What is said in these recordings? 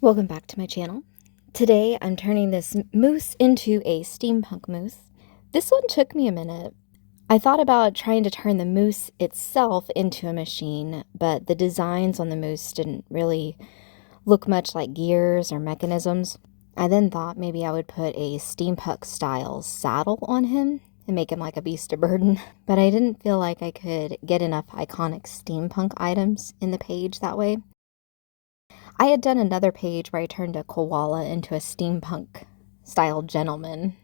Welcome back to my channel. Today I'm turning this moose into a steampunk moose. This one took me a minute. I thought about trying to turn the moose itself into a machine, but the designs on the moose didn't really look much like gears or mechanisms. I then thought maybe I would put a steampunk style saddle on him and make him like a beast of burden, but I didn't feel like I could get enough iconic steampunk items in the page that way. I had done another page where I turned a koala into a steampunk style gentleman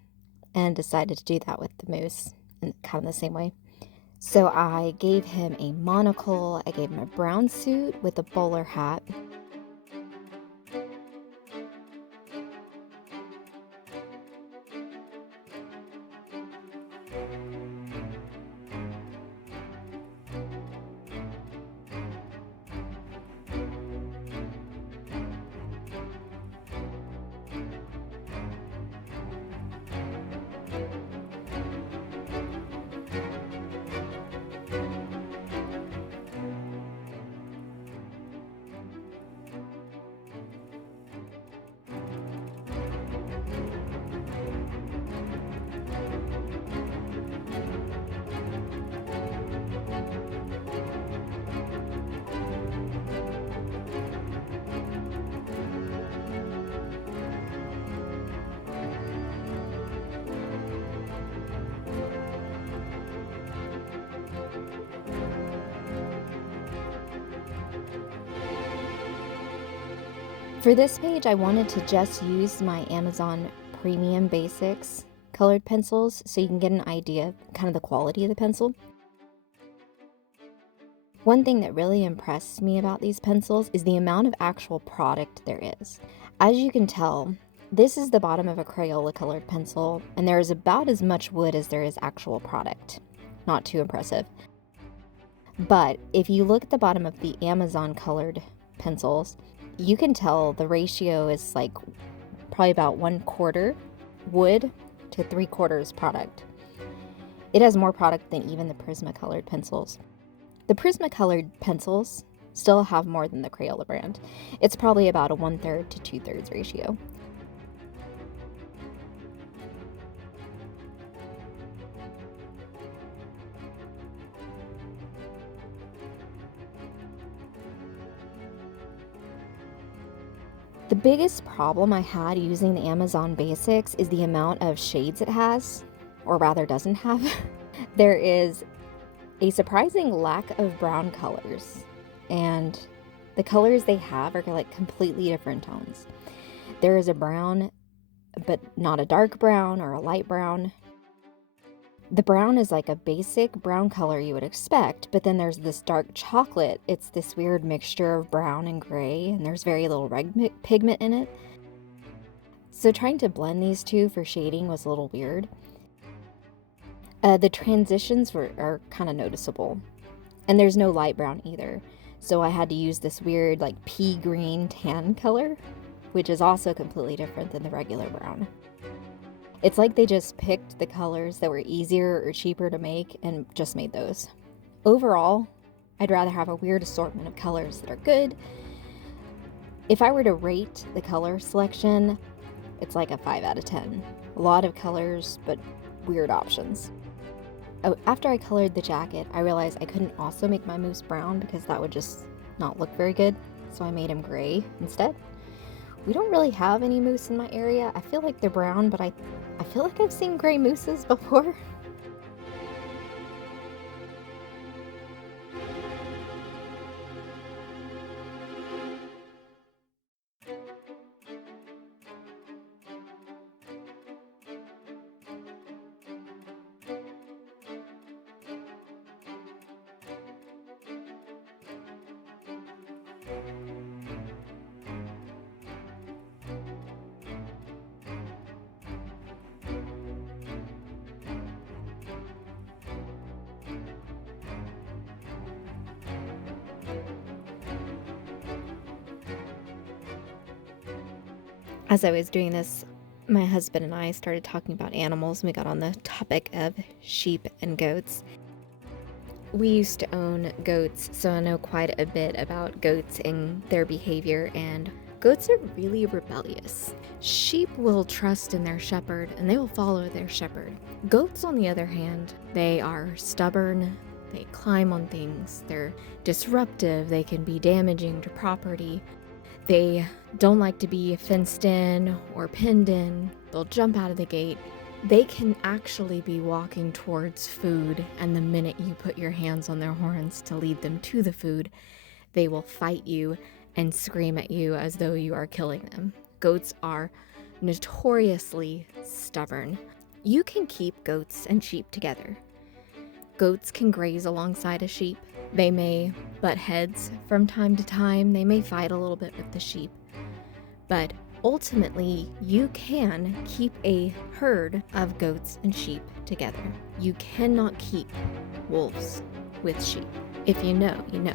and decided to do that with the moose in kind of the same way. So I gave him a monocle, I gave him a brown suit with a bowler hat. For this page, I wanted to just use my Amazon Premium Basics colored pencils so you can get an idea of kind of the quality of the pencil. One thing that really impressed me about these pencils is the amount of actual product there is. As you can tell, this is the bottom of a Crayola colored pencil, and there is about as much wood as there is actual product. Not too impressive. But if you look at the bottom of the Amazon colored pencils, you can tell the ratio is like probably about 1/4 wood to 3/4 product. It has more product than even the Prismacolor pencils. The Prismacolor pencils still have more than the Crayola brand. It's probably about a 1/3 to 2/3 ratio. The biggest problem I had using the Amazon Basics is the amount of shades it has, or rather doesn't have. There is a surprising lack of brown colors, and the colors they have are like completely different tones. There is a brown, but not a dark brown or a light brown. The brown is like a basic brown color you would expect, but then there's this dark chocolate. It's this weird mixture of brown and gray, and there's very little red pigment in it. So trying to blend these two for shading was a little weird. The transitions are kind of noticeable, and there's no light brown either. So I had to use this weird like pea green tan color, which is also completely different than the regular brown. It's like they just picked the colors that were easier or cheaper to make and just made those. Overall, I'd rather have a weird assortment of colors that are good. If I were to rate the color selection, it's like a 5 out of 10. A lot of colors, but weird options. Oh, after I colored the jacket, I realized I couldn't also make my moose brown because that would just not look very good, so I made him gray instead. We don't really have any moose in my area. I feel like they're brown, but I feel like I've seen gray mooses before. As I was doing this, my husband and I started talking about animals, and we got on the topic of sheep and goats. We used to own goats, so I know quite a bit about goats and their behavior and Goats are really rebellious. Sheep will trust in their shepherd and they will follow their shepherd. Goats, on the other hand, they are stubborn, they climb on things, they're disruptive, they can be damaging to property. They don't like to be fenced in or pinned in. They'll jump out of the gate. They can actually be walking towards food, and the minute you put your hands on their horns to lead them to the food, they will fight you and scream at you as though you are killing them. Goats are notoriously stubborn. You can keep goats and sheep together. Goats can graze alongside a sheep. They may butt heads from time to time. They may fight a little bit with the sheep. But ultimately, you can keep a herd of goats and sheep together. You cannot keep wolves with sheep. If you know, you know.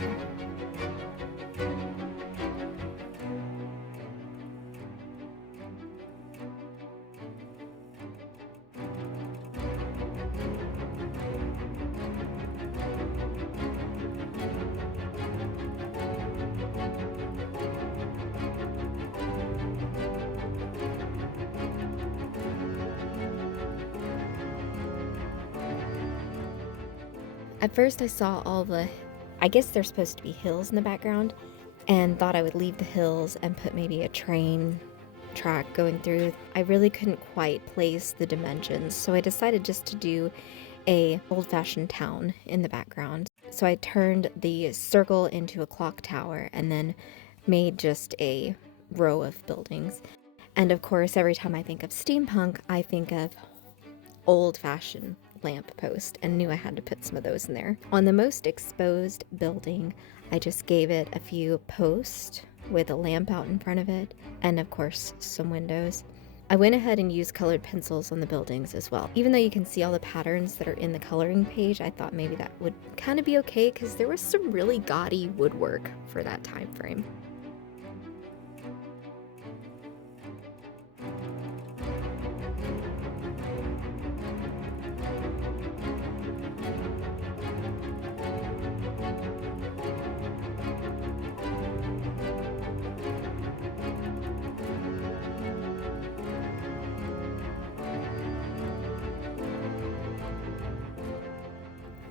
At first I saw all the, I guess they're supposed to be hills in the background, and thought I would leave the hills and put maybe a train track going through. I really couldn't quite place the dimensions, so I decided just to do a old-fashioned town in the background. So I turned the circle into a clock tower and then made just a row of buildings. And of course, every time I think of steampunk, I think of old-fashioned lamp post, and knew I had to put some of those in there. On the most exposed building, I just gave it a few posts with a lamp out in front of it, and of course some windows. I went ahead and used colored pencils on the buildings as well. Even though you can see all the patterns that are in the coloring page, I thought maybe that would kind of be okay because there was some really gaudy woodwork for that time frame.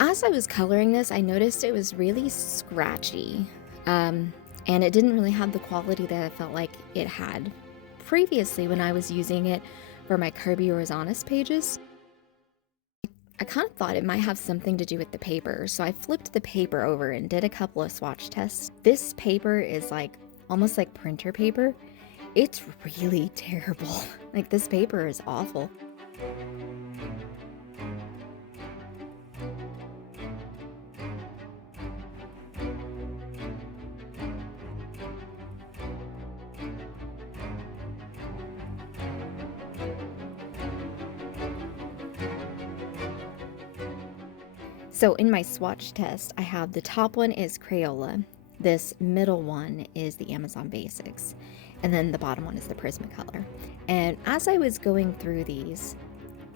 As I was coloring this, I noticed it was really scratchy, and it didn't really have the quality that I felt like it had previously when I was using it for my Kirby Rosanis pages. I kind of thought it might have something to do with the paper, so I flipped the paper over and did a couple of swatch tests. This paper is like almost like printer paper. It's really terrible. Like, this paper is awful. So in my swatch test, I have the top one is Crayola, this middle one is the Amazon Basics, and then the bottom one is the Prismacolor. And as I was going through these,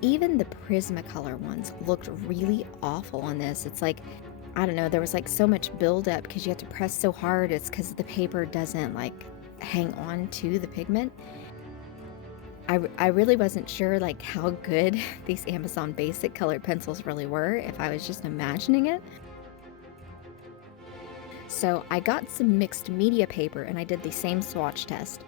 even the Prismacolor ones looked really awful on this. It's like, I don't know, there was like so much buildup because you have to press so hard. It's because the paper doesn't like hang on to the pigment. I really wasn't sure like how good these Amazon Basic colored pencils really were, if I was just imagining it. So I got some mixed media paper and I did the same swatch test.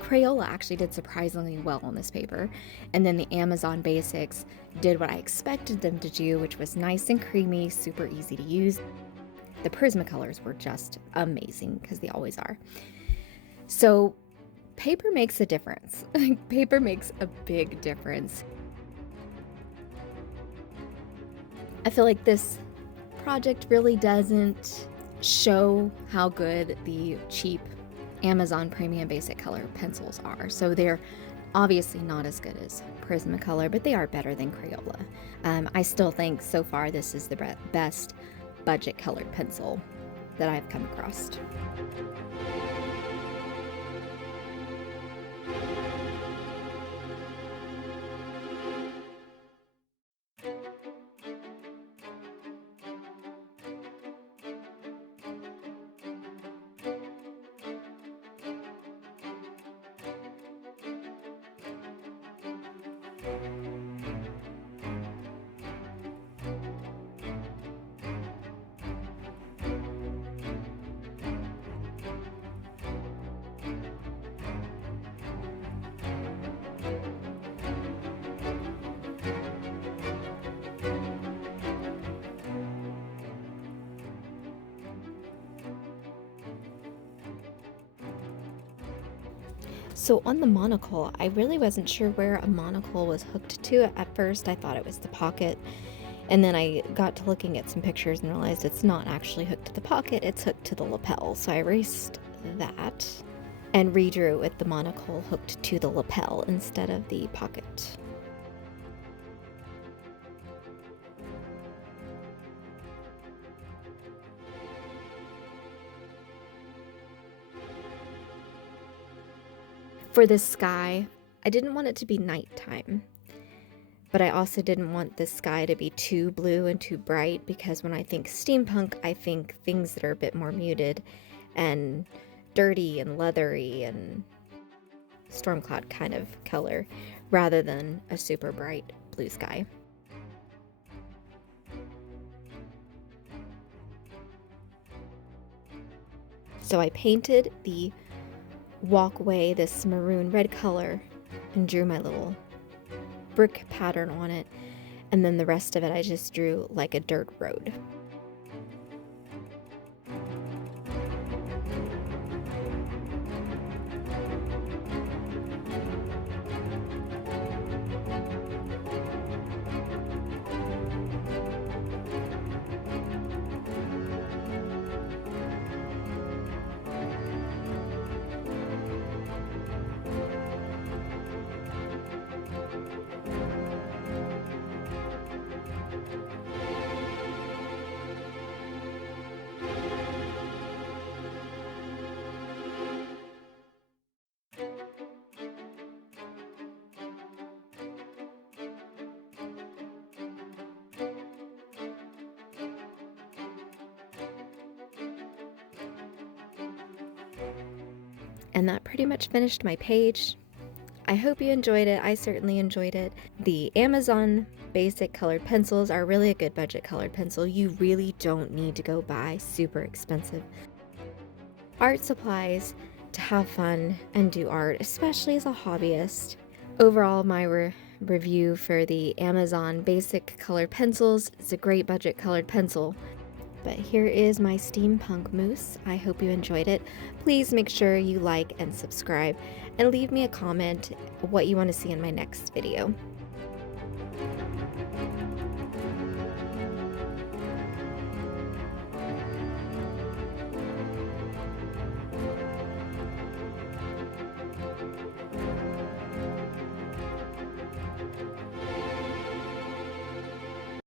Crayola actually did surprisingly well on this paper, and then the Amazon Basics did what I expected them to do, which was nice and creamy, super easy to use. The Prismacolors were just amazing, because they always are. So paper makes a difference. Paper makes a big difference. I feel like this project really doesn't show how good the cheap Amazon Premium Basic Color pencils are. So they're Obviously not as good as Prismacolor, but they are better than Crayola. I still think so far this is the best budget colored pencil that I've come across. So on the monocle, I really wasn't sure where a monocle was hooked to. At first, I thought it was the pocket, and then I got to looking at some pictures and realized it's not actually hooked to the pocket, it's hooked to the lapel. So I erased that and redrew with the monocle hooked to the lapel instead of the pocket. For the sky, I didn't want it to be nighttime, but I also didn't want the sky to be too blue and too bright, because when I think steampunk, I think things that are a bit more muted and dirty and leathery and stormcloud kind of color, rather than a super bright blue sky. So I painted the walkway this maroon red color and drew my little brick pattern on it, and then the rest of it I just drew like a dirt road. And that pretty much finished my page. I hope you enjoyed it. I certainly enjoyed it. The Amazon basic colored pencils are really a good budget colored pencil. You really don't need to go buy super expensive art supplies to have fun and do art, especially as a hobbyist. Overall, my review for the Amazon basic colored pencils is a great budget colored pencil. But here is my steampunk moose. I hope you enjoyed it. Please make sure you like and subscribe, and leave me a comment what you want to see in my next video.